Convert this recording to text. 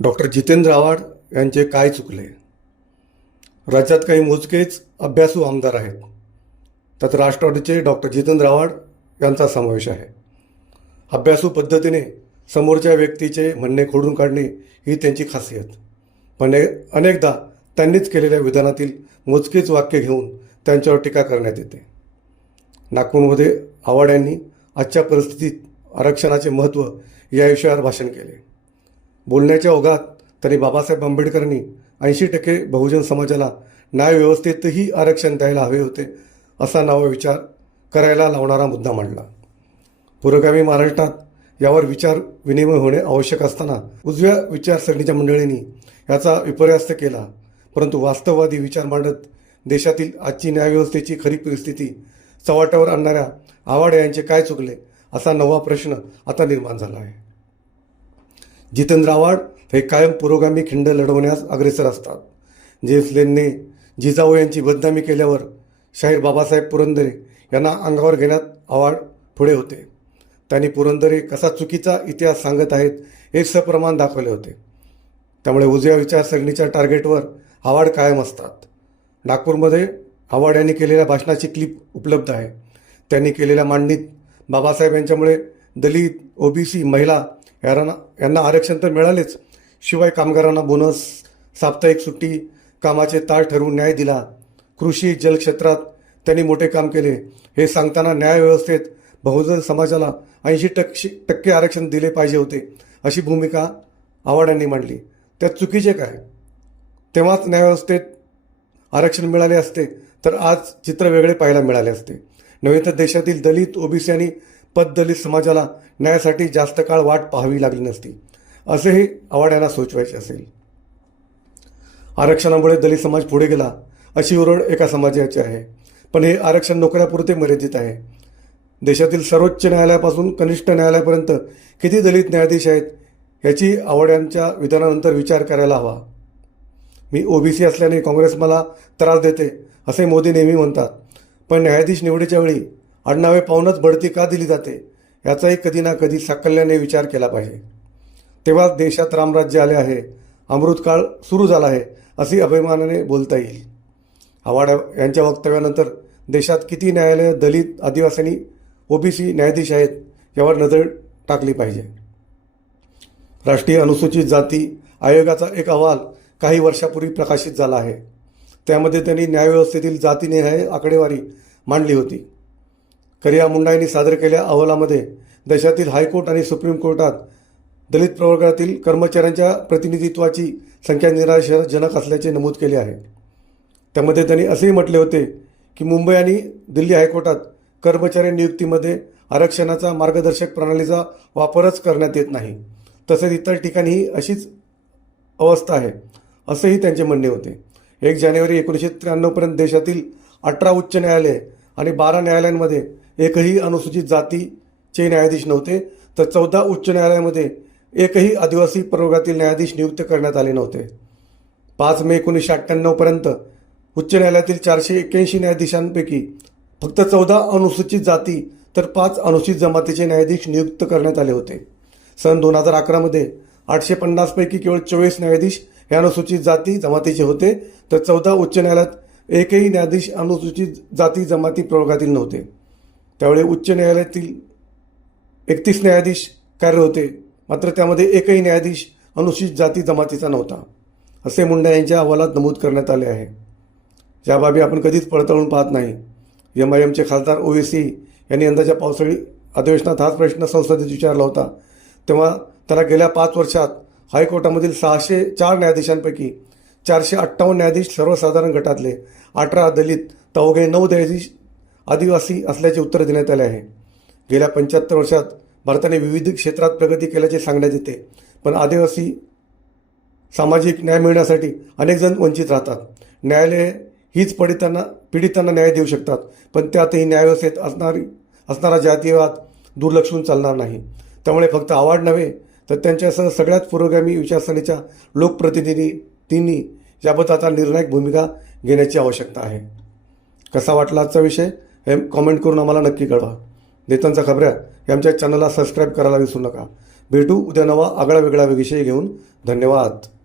Doctor Jitendra Awhad यांचे काय चुकले? राज्यात काही मोजकेच अभ्यासू आमदार आहेत, त्यात राष्ट्रवादीचे डॉक्टर जितेंद्र आव्हाड यांचा समावेश आहे. अभ्यासू पद्धतीने समोरच्या व्यक्तीचे म्हणणे खोडून काढणे ही त्यांची खासियत. पण अनेकदा त्यांनीच केलेल्या विधानातील मोजकेच वाक्य घेऊन त्यांच्यावर टीका करण्यात येते. नागपूरमध्ये आव्हाड यांनी आजच्या परिस्थितीत आरक्षणाचे महत्त्व या विषयावर भाषण केले. बोलण्याच्या ओघात त्यांनी बाबासाहेब आंबेडकरांनी 80% बहुजन समाजाला न्यायव्यवस्थेतही आरक्षण द्यायला हवे होते असा नवा विचार करायला लावणारा मुद्दा मांडला. पुरोगामी महाराष्ट्रात यावर विचार विनिमय होणे आवश्यक असताना उजव्या विचारसरणीच्या मंडळींनी याचा विपर्यास्त केला. परंतु वास्तववादी विचार मांडत देशातील आजची न्यायव्यवस्थेची खरी परिस्थिती चव्हाट्यावर आणणाऱ्या आव्हाड यांचे काय चुकले असा नवा प्रश्न आता निर्माण झाला आहे. जितेंद्र आव्हाड हे कायम पुरोगामी खिंड लढवण्यास अग्रेसर असतात. जेम्स लेनने जिजाऊ यांची बदनामी केल्यावर शाहीर बाबासाहेब पुरंदरे यांना अंगावर घेण्यात आव्हाड पुढे होते. त्यांनी पुरंदरे कसा चुकीचा इतिहास सांगत आहेत हे सप्रमाण दाखवले होते. त्यामुळे उजव्या विचारसरणीच्या टार्गेटवर आव्हाड कायम असतात. नागपूरमध्ये आव्हाड यांनी केलेल्या भाषणाची क्लिप उपलब्ध आहे. त्यांनी केलेल्या मांडणीत बाबासाहेब यांच्यामुळे दलित, ओबीसी, महिला यांना आरक्षण तर मिळालेच, शिवाय कामगारांना बोनस, साप्ताहिक सुट्टी, कामाचे ताळ ठरवून न्याय दिला, कृषी, जल क्षेत्रात त्यांनी मोठे काम केले हे सांगताना न्यायव्यवस्थेत बहुजन समाजाला 80% आरक्षण दिले पाहिजे होते अशी भूमिका आव्हाड यांनी मांडली. त्यात चुकीचे काय? तेव्हाच न्यायव्यवस्थेत आरक्षण मिळाले असते तर आज चित्र वेगळे पाहायला मिळाले असते. नव्हे तर देशातील दलित, ओबीसी आणि पददलित समाजाला न्यायासाठी जास्त काळ वाट पाहावी लागली नसती असेही आव्हाड यांना सोचवायचे असेल. आरक्षणामुळे दलित समाज पुढे गेला अशी ओरड एका समाजाची आहे, पण हे आरक्षण नोकऱ्यापुरते मर्यादित आहे. देशातील सर्वोच्च न्यायालयापासून कनिष्ठ न्यायालयापर्यंत किती दलित न्यायाधीश आहेत याची आव्हाड यांच्या विधानानंतर विचार करायला हवा. मी ओबीसी असल्याने काँग्रेस मला त्रास देते असे मोदी नेहमी म्हणतात, पण न्यायाधीश निवडीच्या वेळी आडनावे पाहूनच बढती का दिली जाते याचाही कधी ना कधी साकल्याने विचार केला पाहिजे. तेव्हाच देशात रामराज्य आले आहे, अमृतकाळ सुरू झाला आहे अशी अभिमानाने बोलता येईल. आव्हाड यांच्या वक्तव्यानंतर देशात किती न्यायालय दलित, आदिवासी आणि ओबीसी न्यायाधीश आहेत यावर नजर टाकली पाहिजे. राष्ट्रीय अनुसूचित जाती आयोगाचा एक अहवाल काही वर्षापूर्वी प्रकाशित झाला आहे. त्यामध्ये त्यांनी न्यायव्यवस्थेतील जातीनिहाय आकडेवारी मांडली होती. करिया मुंडा यांनी सादर केलेल्या अहवालामध्ये देशातील हायकोर्ट आणि सुप्रीम कोर्टात दलित प्रवर्गातील कर्मचाऱ्यांच्या प्रतिनिधित्वाची संख्या निराशाजनक असल्याचे नमूद केले आहे. त्यामध्ये त्यांनी असेही म्हटले होते की मुंबई आणि दिल्ली हायकोर्टात कर्मचारी नियुक्तीमध्ये आरक्षणाचा मार्गदर्शक प्रणालीचा वापरच करण्यात येत नाही. तसेच इतर ठिकाणीही अशीच अवस्था आहे असेही त्यांचे म्हणणे होते. 1 जानेवारी 1993 पर्यंत देशातील 18 उच्च न्यायालये आणि 12 न्यायालयांमध्ये एकही अनुसूचित जातीचे न्यायाधीश नव्हते, तर 14 उच्च न्यायालयामध्ये एकही आदिवासी प्रवर्गातील न्यायाधीश नियुक्त करण्यात आले नव्हते. 5 मे 1998 पर्यंत उच्च न्यायालयातील 481 न्यायाधीशांपैकी फक्त 14 अनुसूचित जाती तर 5 अनुसूचित जमातीचे न्यायाधीश नियुक्त करण्यात आले होते. सन 2011 मध्ये 850 पैकी केवळ 24 न्यायाधीश हे अनुसूचित जाती जमातीचे होते, तर 14 उच्च न्यायालयात एकही न्यायाधीश अनुसूचित जाती जमाती प्रवर्गातील नव्हते. त्यावेळी उच्च न्यायालयातील 31 न्यायाधीश कार्य होते, मात्र त्यामध्ये एकही न्यायाधीश अनुसूचित जाती जमातीचा नव्हता असे मुंडा यांच्या अहवालात नमूद करण्यात आले आहे. ज्या बाबी आपण कधीच पडताळून पाहत नाही. MIMचे खासदार ओवेसी यांनी यंदाच्या पावसाळी अधिवेशनात हाच प्रश्न संसदेत विचारला होता. तेव्हा त्याला गेल्या 5 वर्षात हायकोर्टामधील 604 न्यायाधीशांपैकी 458 न्यायाधीश सर्वसाधारण गटातले, 18 दलित, तर अवघे 9 न्यायाधीश आदिवासी असल्याचे उत्तर देण्यात आले आहे. गेल्या 75 वर्षात भारताने विविध क्षेत्रात प्रगती केल्याचे सांगण्यात येते, पण आदिवासी सामाजिक न्याय मिळण्यासाठी अनेक जण वंचित राहतात. न्यायालये हीच पीडितांना न्याय देऊ शकतात, पण त्यातही न्यायव्यवस्थेत असणारा जातीयवाद दुर्लक्षून चालणार नाही. त्यामुळे फक्त आव्हाड नव्हे तर त्यांच्यासह सगळ्याच पुरोगामी विचारसरणीच्या लोकप्रतिनिधींनी याबाबत आता निर्णायक भूमिका घेण्याची आवश्यकता आहे. कसा वाटला आजचा विषय हे कॉमेंट करून आम्हाला नक्की कळवा. नेत्यांचा खबऱ्या हे आमच्या चॅनलला सबस्क्राईब करायला विसरू नका. भेटू उद्या नवा आगळा वेगळा विषय घेऊन. धन्यवाद.